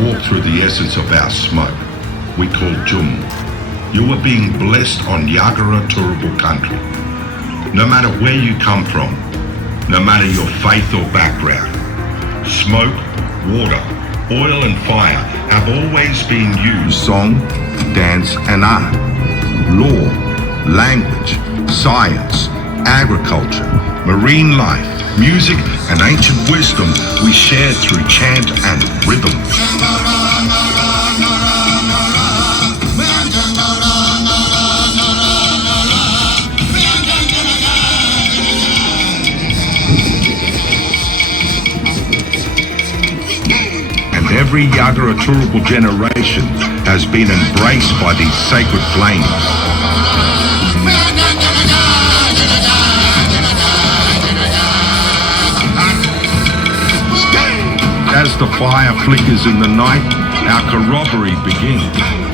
walk through the essence of our smoke, we call Jum. You are being blessed on Yagara Turrbal country. No matter where you come from, no matter your faith or background, smoke, water, oil and fire have always been used. Song, dance and art, law, language, science, agriculture, marine life, music and ancient wisdom we shared through chant and rhythm. And every Yagara Turrbal generation has been embraced by these sacred flames. As the fire flickers in the night, our corroboree begins.